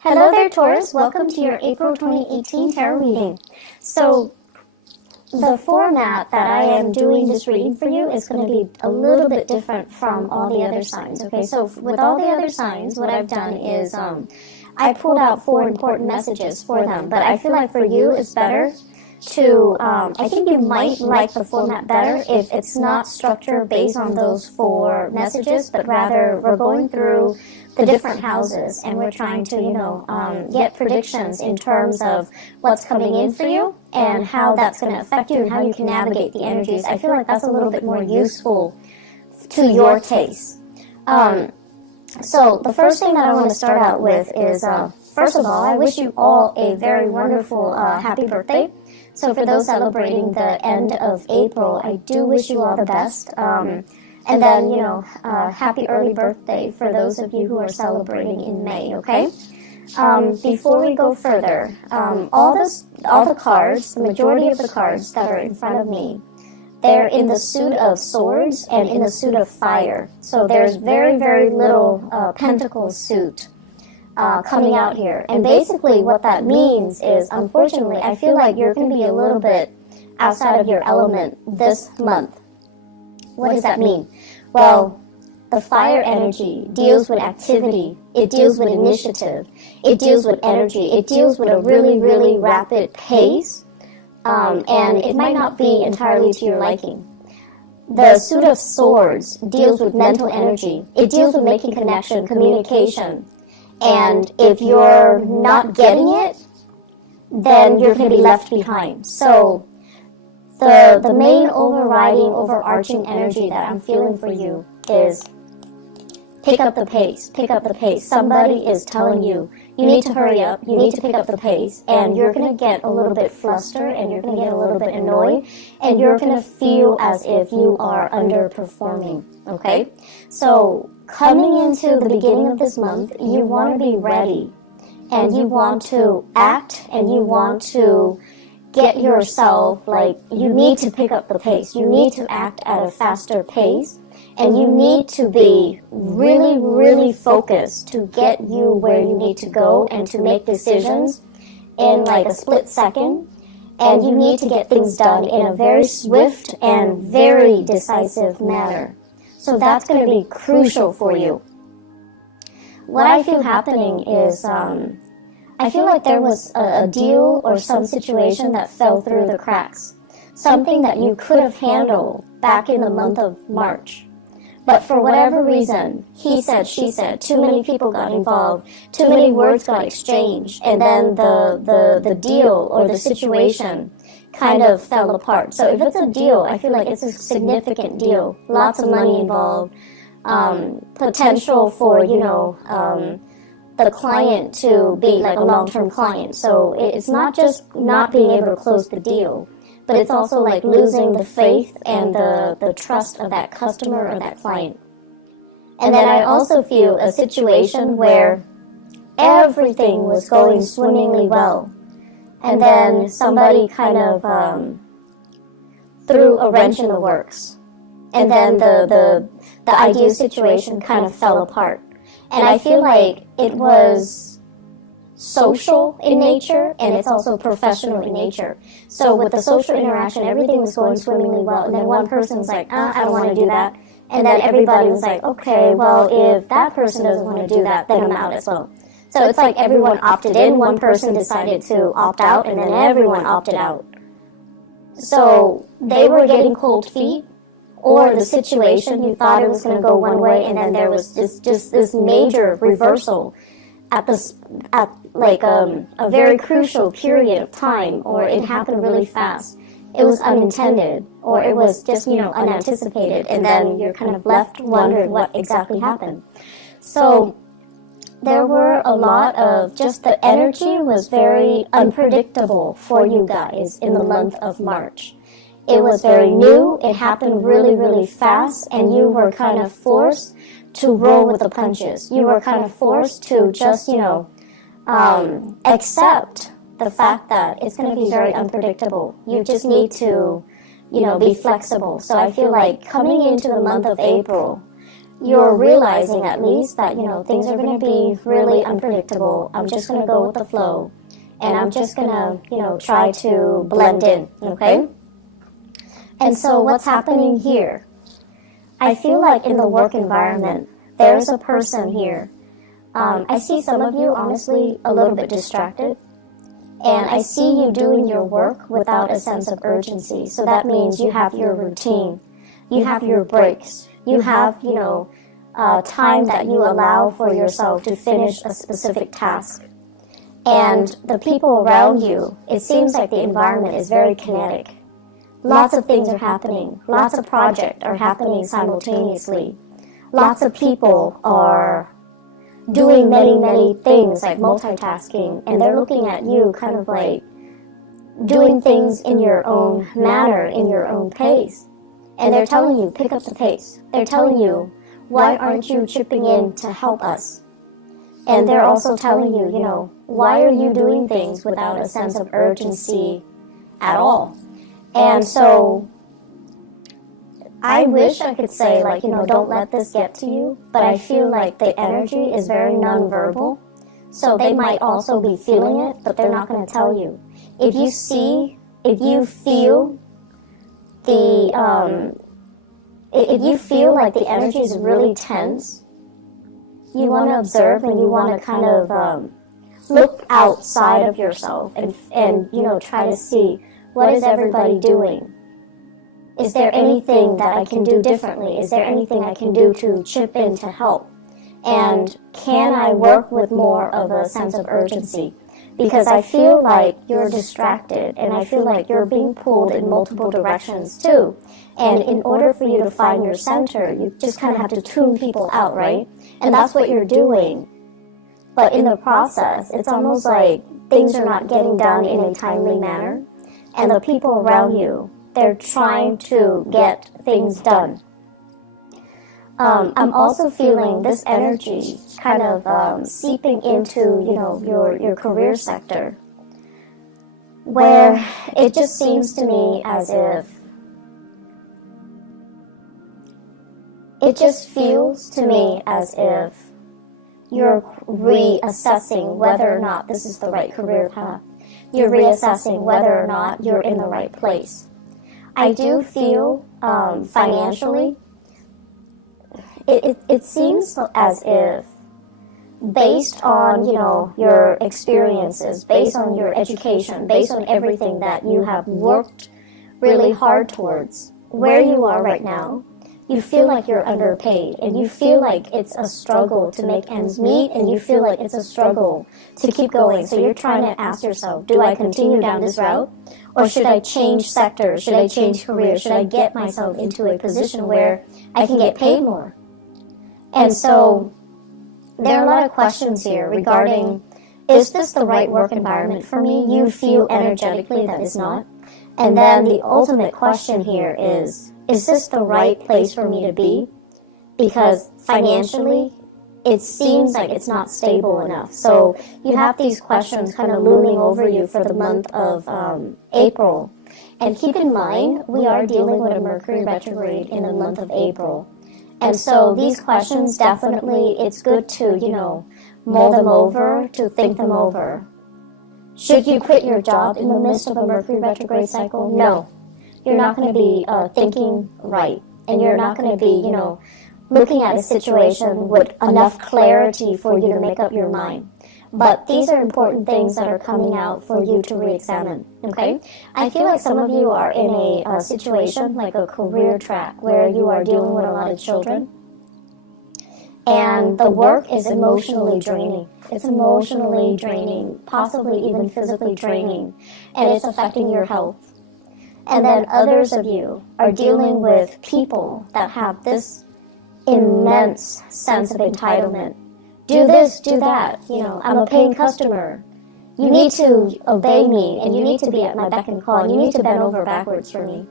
Hello there, Taurus. Welcome to your April 2018 tarot reading. So, the format that I am doing this reading for you is going to be a little bit different from all the other signs, okay? So, with all the other signs, what I've done is I pulled out 4 important messages for them, but I feel like for you, it's better to, I think you might like the format better if it's not structured based on those 4 messages, but rather we're going through the different houses and we're trying to, get predictions in terms of what's coming in for you and how that's going to affect you and how you can navigate the energies. I feel like that's a little bit more useful to your taste. So the first thing that I want to start out with is, first of all, I wish you all a very wonderful happy birthday. So for those celebrating the end of April, I do wish you all the best. And then, happy early birthday for those of you who are celebrating in May, okay? Before we go further, all the cards, the majority of the cards that are in front of me, they're in the suit of swords and in the suit of fire. So there's very, very little pentacle suit coming out here. And basically what that means is, unfortunately, I feel like you're going to be a little bit outside of your element this month. What does that mean? Well, the fire energy deals with activity. It deals with initiative. It deals with energy. It deals with a really, really rapid pace. And it might not be entirely to your liking. The suit of swords deals with mental energy. It deals with making connection, communication. And if you're not getting it, then you're going to be left behind. So the main overarching energy that I'm feeling for you is pick up the pace, pick up the pace. Somebody is telling you, you need to hurry up, you need to pick up the pace, and you're going to get a little bit flustered, and you're going to get a little bit annoyed, and you're going to feel as if you are underperforming, okay? So coming into the beginning of this month, you want to be ready, and you want to act, and you want to get yourself, you need to pick up the pace. You need to act at a faster pace. And you need to be really, really focused to get you where you need to go and to make decisions in a split second. And you need to get things done in a very swift and very decisive manner. So that's going to be crucial for you. What I feel happening is, I feel like there was a deal or some situation that fell through the cracks. Something that you could have handled back in the month of March. But for whatever reason, he said, she said, too many people got involved, too many words got exchanged, and then the deal or the situation kind of fell apart. So if it's a deal, I feel like it's a significant deal. Lots of money involved, potential for, the client to be a long-term client. So it's not just not being able to close the deal, but it's also losing the faith and the trust of that customer or that client. And then I also feel a situation where everything was going swimmingly well. And then somebody kind of threw a wrench in the works. And then the ideal situation kind of fell apart. And I feel like it was social in nature, and it's also professional in nature. So with the social interaction, everything was going swimmingly well, and then one person was like, I don't want to do that. And then everybody was like, okay, well, if that person doesn't want to do that, then I'm out as well. So it's like everyone opted in, one person decided to opt out, and then everyone opted out. So they were getting cold feet, or the situation, you thought it was going to go one way, and then there was just this major reversal at a very crucial period of time, or it happened really fast. It was unintended, or it was just, unanticipated, and then you're kind of left wondering what exactly happened. So there were a lot of, just the energy was very unpredictable for you guys in the month of March. It was very new, it happened really, really fast, and you were kind of forced to roll with the punches. You were kind of forced to just, accept the fact that it's going to be very unpredictable. You just need to, be flexible. So I feel like coming into the month of April, you're realizing at least that, things are going to be really unpredictable. I'm just going to go with the flow, and I'm just going to, try to blend in, okay? And so what's happening here? I feel like in the work environment, there's a person here. I see some of you, honestly, a little bit distracted. And I see you doing your work without a sense of urgency. So that means you have your routine. You have your breaks. You have, time that you allow for yourself to finish a specific task. And the people around you, it seems like the environment is very kinetic. Lots of things are happening. Lots of projects are happening simultaneously. Lots of people are doing many, many things, like multitasking, and they're looking at you kind of like doing things in your own manner, in your own pace. And they're telling you, pick up the pace. They're telling you, why aren't you chipping in to help us? And they're also telling you, why are you doing things without a sense of urgency at all? And so I wish I could say, like, don't let this get to you, but I feel like the energy is very nonverbal. So they might also be feeling it, but they're not going to tell you. If you feel like the energy is really tense, you want to observe and you want to kind of look outside of yourself and try to see, what is everybody doing? Is there anything that I can do differently? Is there anything I can do to chip in to help? And can I work with more of a sense of urgency? Because I feel like you're distracted, and I feel like you're being pulled in multiple directions too. And in order for you to find your center, you just kind of have to tune people out, right? And that's what you're doing. But in the process, it's almost like things are not getting done in a timely manner. And the people around you, they're trying to get things done. I'm also feeling this energy kind of seeping into, your career sector, where it just seems to me as if, it just feels to me as if you're reassessing whether or not this is the right career path. You're reassessing whether or not you're in the right place. I do feel financially, it seems as if, based on, your experiences, based on your education, based on everything that you have worked really hard towards, where you are right now, you feel like you're underpaid, and you feel like it's a struggle to make ends meet, and you feel like it's a struggle to keep going. So you're trying to ask yourself, do I continue down this route? Or should I change sectors? Should I change career? Should I get myself into a position where I can get paid more? And so there are a lot of questions here regarding, is this the right work environment for me? You feel energetically that it's not. And then the ultimate question here is this the right place for me to be? Because financially, it seems like it's not stable enough. So you have these questions kind of looming over you for the month of April. And keep in mind, we are dealing with a Mercury retrograde in the month of April. And so these questions, definitely, it's good to, mull them over, to think them over. Should you quit your job in the midst of a Mercury retrograde cycle? No. You're not going to be thinking right. And you're not going to be, looking at a situation with enough clarity for you to make up your mind. But these are important things that are coming out for you to re-examine, okay? I feel like some of you are in a situation, like a career track, where you are dealing with a lot of children. And the work is emotionally draining. It's emotionally draining, possibly even physically draining. And it's affecting your health. And then others of you are dealing with people that have this immense sense of entitlement. Do this, do that. I'm a paying customer. You need to obey me, and you need to be at my beck and call, and you need to bend over backwards for me.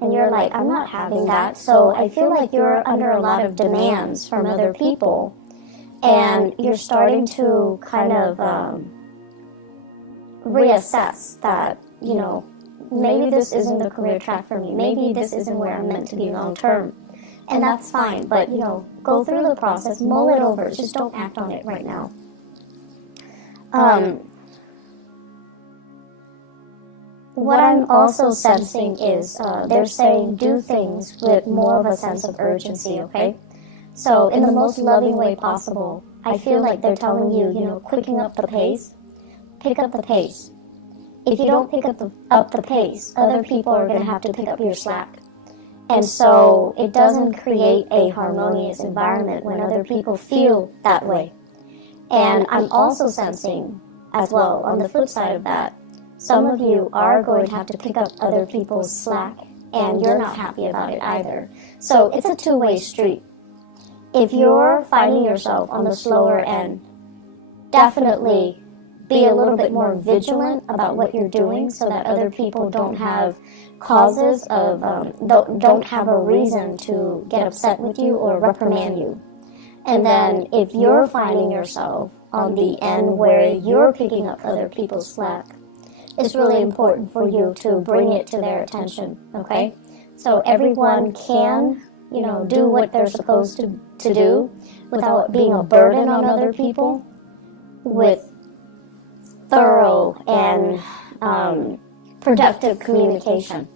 And you're like, I'm not having that. So I feel like you're under a lot of demands from other people, and you're starting to kind of reassess that, maybe this isn't the career track for me. Maybe this isn't where I'm meant to be long term. And that's fine, but, you know, go through the process, mull it over, just don't act on it right now. What I'm also sensing is they're saying do things with more of a sense of urgency, okay? So in the most loving way possible, I feel like they're telling you, you know, quicken up the pace, pick up the pace. If you don't pick up the pace, other people are going to have to pick up your slack. And so it doesn't create a harmonious environment when other people feel that way. And I'm also sensing as well, on the flip side of that, some of you are going to have to pick up other people's slack, and you're not happy about it either. So it's a two-way street. If you're finding yourself on the slower end, definitely be a little bit more vigilant about what you're doing so that other people don't have causes of, don't have a reason to get upset with you or reprimand you. And then if you're finding yourself on the end where you're picking up other people's slack, it's really important for you to bring it to their attention, okay? So everyone can, you know, do what they're supposed to do without being a burden on other people with thorough and productive communication.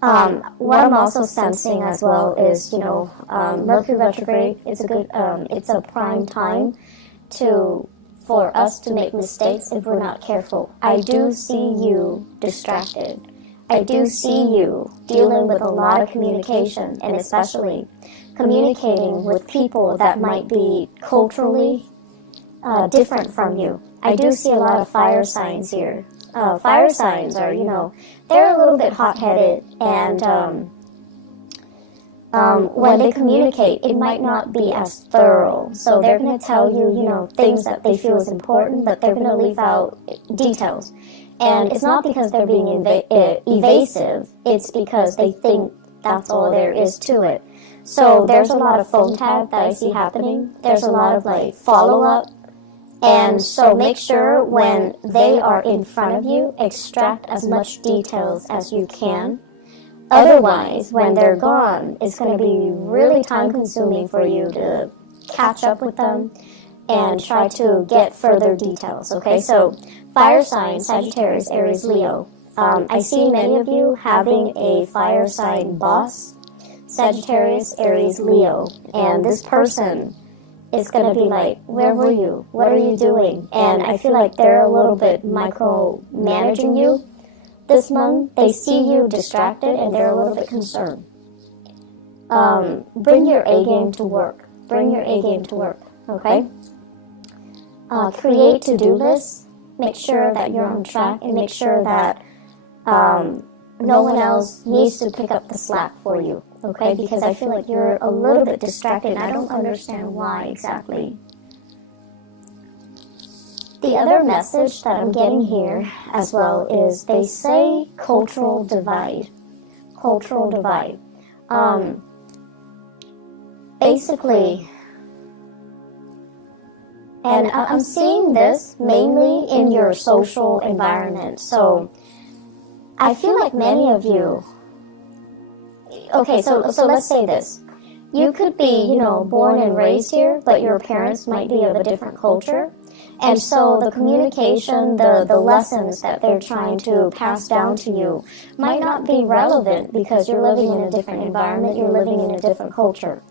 What I'm also sensing as well is, you know, Mercury retrograde, it's a prime time for us to make mistakes if we're not careful. I do see you distracted. I do see you dealing with a lot of communication, and especially communicating with people that might be culturally different from you. I do see a lot of fire signs here. Fire signs are, you know, they're a little bit hot-headed, and when they communicate, it might not be as thorough. So they're going to tell you, you know, things that they feel is important, but they're going to leave out details. And it's not because they're being evasive, it's because they think that's all there is to it. So there's a lot of phone tag that I see happening. There's a lot of, like, follow-up. And so make sure when they are in front of you, extract as much details as you can. Otherwise, when they're gone, it's going to be really time-consuming for you to catch up with them and try to get further details, okay? So fire sign, Sagittarius, Aries, Leo. I see many of you having a fire sign boss, Sagittarius, Aries, Leo. And this person is going to be like, where were you? What are you doing? And I feel like they're a little bit micromanaging you. This month, they see you distracted and they're a little bit concerned. Bring your A game to work. Bring your A game to work, okay? Create to-do lists. Make sure that you're on track and make sure that no one else needs to pick up the slack for you, okay? Because I feel like you're a little bit distracted and I don't understand why exactly. The other message that I'm getting here as well is they say cultural divide. Cultural divide. Basically, and I'm seeing this mainly in your social environment. So I feel like many of you, okay, so let's say this. You could be, you know, born and raised here, but your parents might be of a different culture. And so the communication, the lessons that they're trying to pass down to you might not be relevant because you're living in a different environment, you're living in a different culture.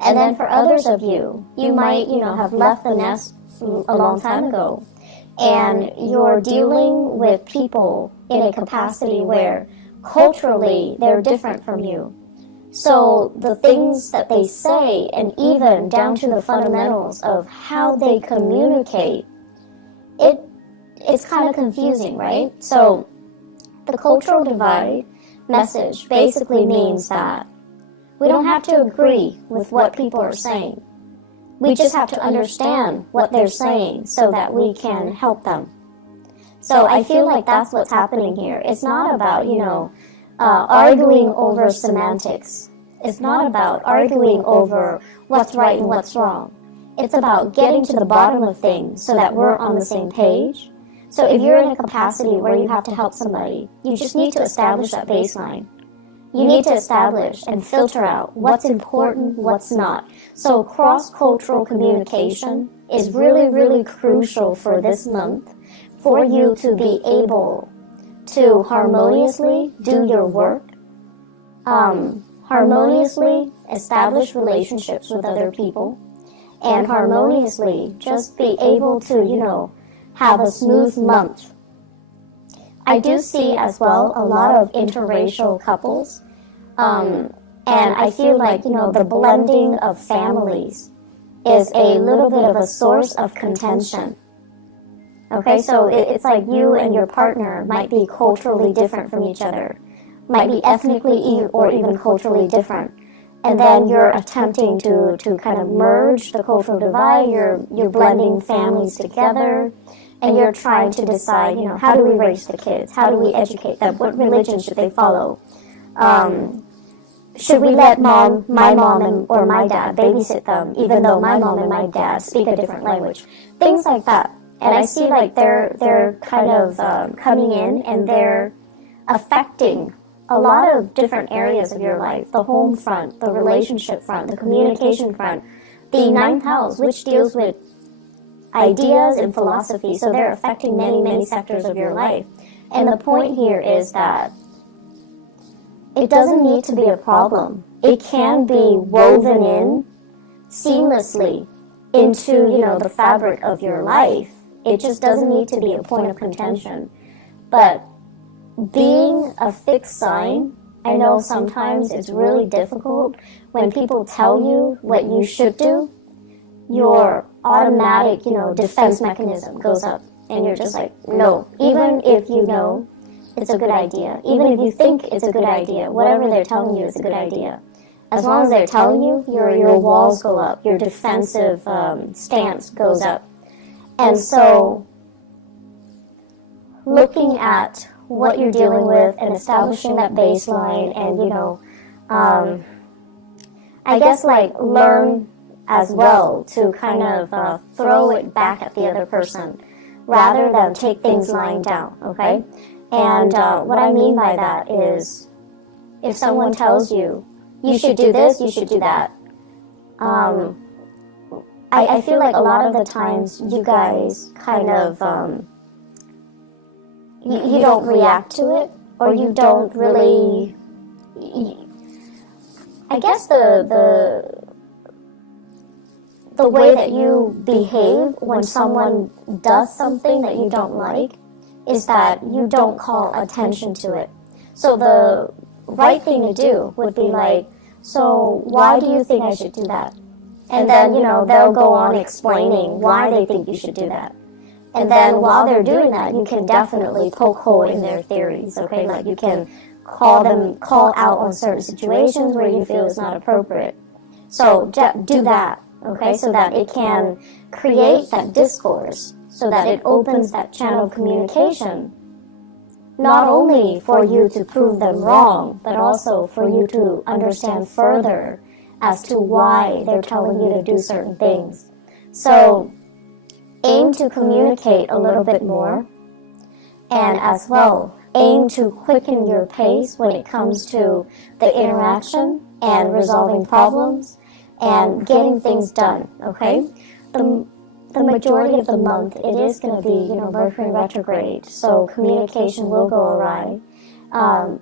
And then for others of you, you might, you know, have left the nest a long time ago. And you're dealing with people in a capacity where culturally they're different from you. So the things that they say, and even down to the fundamentals of how they communicate, it's kind of confusing, right? So the cultural divide message basically means that we don't have to agree with what people are saying. We just have to understand what they're saying so that we can help them. So I feel like that's what's happening here. It's not about, you know, arguing over semantics. It's not about arguing over what's right and what's wrong. It's about getting to the bottom of things so that we're on the same page. So if you're in a capacity where you have to help somebody, you just need to establish that baseline. you need to establish and filter out what's important, what's not. So cross-cultural communication is really, really crucial for this month for you to be able to harmoniously do your work, harmoniously establish relationships with other people, and harmoniously just be able to, have a smooth month. I do see as well a lot of interracial couples, and I feel like, the blending of families is a little bit of a source of contention. Okay, so it's like you and your partner might be culturally different from each other, might be ethnically or even culturally different. And then you're attempting to kind of merge the cultural divide, you're blending families together, and you're trying to decide, how do we raise the kids? How do we educate them? What religion should they follow? Should we let my mom or my dad babysit them, even though my mom and my dad speak a different language? Things like that. And I see like they're kind of coming in and they're affecting a lot of different areas of your life. The home front, the relationship front, the communication front, the ninth house, which deals with ideas and philosophy. So they're affecting many, many sectors of your life. And the point here is that it doesn't need to be a problem. It can be woven in seamlessly into, the fabric of your life. It just doesn't need to be a point of contention. But being a fixed sign, I know sometimes it's really difficult when people tell you what you should do. Your automatic, defense mechanism goes up, and you're just like, no. Even if you know it's a good idea, even if you think it's a good idea, whatever they're telling you is a good idea. As long as they're telling you, your walls go up, your defensive stance goes up. And so, looking at what you're dealing with and establishing that baseline and, I guess like learn as well to kind of throw it back at the other person rather than take things lying down, okay? And what I mean by that is if someone tells you, you should do this, you should do that, I feel like a lot of the times you guys kind of, you don't react to it, or you don't really, I guess the way that you behave when someone does something that you don't like is that you don't call attention to it. So the right thing to do would be like, so why do you think I should do that? And then, they'll go on explaining why they think you should do that. And then while they're doing that, you can definitely poke hole in their theories, okay? Like you can call out on certain situations where you feel it's not appropriate. So do that, okay? So that it can create that discourse, so that it opens that channel of communication, not only for you to prove them wrong, but also for you to understand further as to why they're telling you to do certain things. So aim to communicate a little bit more, and as well, aim to quicken your pace when it comes to the interaction and resolving problems and getting things done, okay? The majority of the month, it is going to be, Mercury retrograde, so communication will go awry.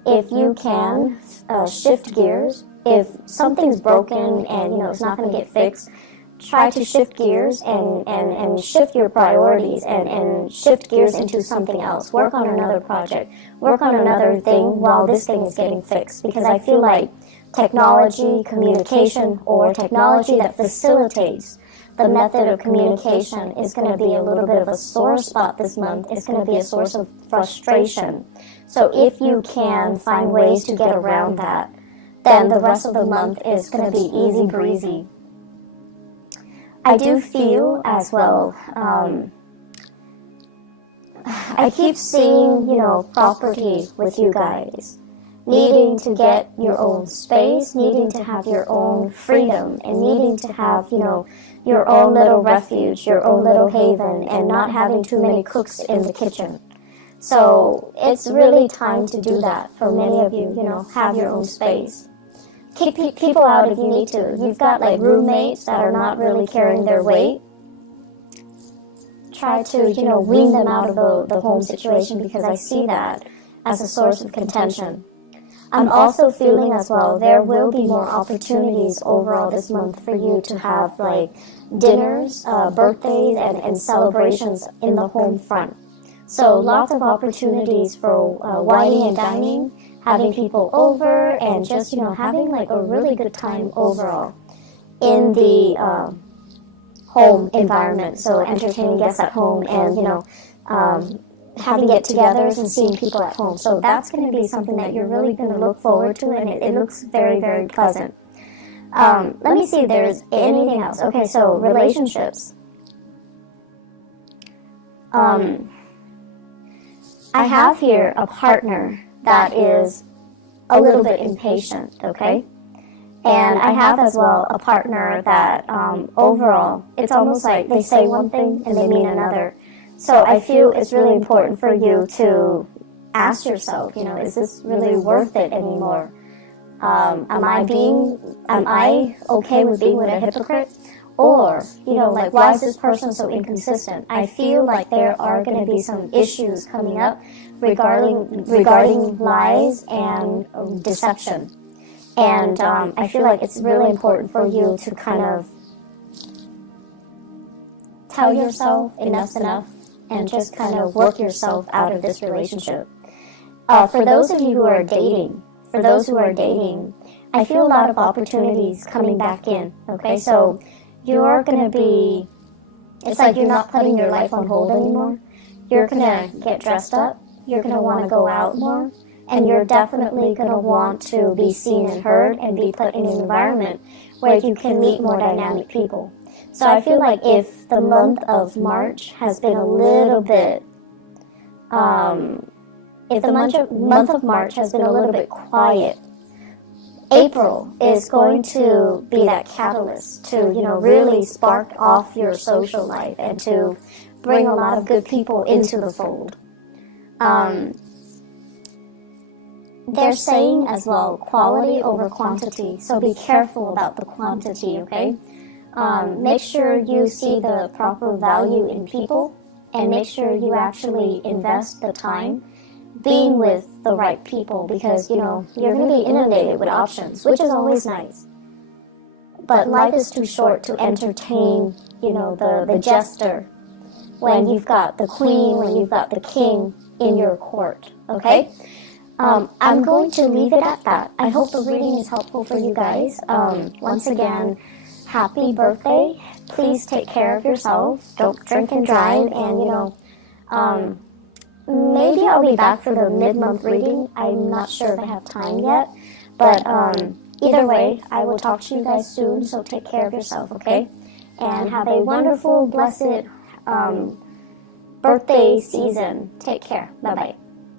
If you can shift gears, if something's broken and, it's not going to get fixed, try to shift gears and shift your priorities and shift gears into something else. Work on another project. Work on another thing while this thing is getting fixed. Because I feel like technology, communication, or technology that facilitates the method of communication is going to be a little bit of a sore spot this month. It's going to be a source of frustration. So if you can find ways to get around that, then the rest of the month is going to be easy breezy. I do feel as well, I keep seeing, property with you guys, needing to get your own space, needing to have your own freedom, and needing to have, your own little refuge, your own little haven, and not having too many cooks in the kitchen. So it's really time to do that for many of you, have your own space. Kick people out if you need to. You've got like roommates that are not really carrying their weight. Try to, wean them out of the home situation, because I see that as a source of contention. I'm also feeling as well, there will be more opportunities overall this month for you to have like dinners, birthdays, and celebrations in the home front. So lots of opportunities for wining and dining, having people over, and just, having like a really good time overall in the home environment. So entertaining guests at home and, having get-togethers and seeing people at home. So that's going to be something that you're really going to look forward to, and it looks very, very pleasant. Let me see if there's anything else. Okay, so relationships. I have here a partner that is a little bit impatient, okay? And I have as well a partner that overall, it's almost like they say one thing and they mean another. So I feel it's really important for you to ask yourself, is this really worth it anymore? Am I okay with being with a hypocrite? Or, like, why is this person so inconsistent? I feel like there are going to be some issues coming up regarding lies and deception. And I feel like it's really important for you to kind of tell yourself enough's enough, and just kind of work yourself out of this relationship. For those of you who are dating, I feel a lot of opportunities coming back in, okay? So you're going to be, it's like you're not putting your life on hold anymore. You're going to get dressed up. You're going to want to go out more. And you're definitely going to want to be seen and heard and be put in an environment where you can meet more dynamic people. So I feel like if the month of March has been a little bit, if the month of March has been a little bit quiet, April is going to be that catalyst to, really spark off your social life and to bring a lot of good people into the fold. They're saying as well, quality over quantity. So be careful about the quantity, okay? Make sure you see the proper value in people, and make sure you actually invest the time being with the right people, because, you're going to be inundated with options, which is always nice. But life is too short to entertain, the jester when you've got the queen, when you've got the king in your court, okay? I'm going to leave it at that. I hope the reading is helpful for you guys. Once again, happy birthday. Please take care of yourself. Don't drink and drive. And, maybe I'll be back for the mid-month reading. I'm not sure if I have time yet. But either way, I will talk to you guys soon. So take care of yourself, okay? And have a wonderful, blessed birthday season. Take care. Bye-bye.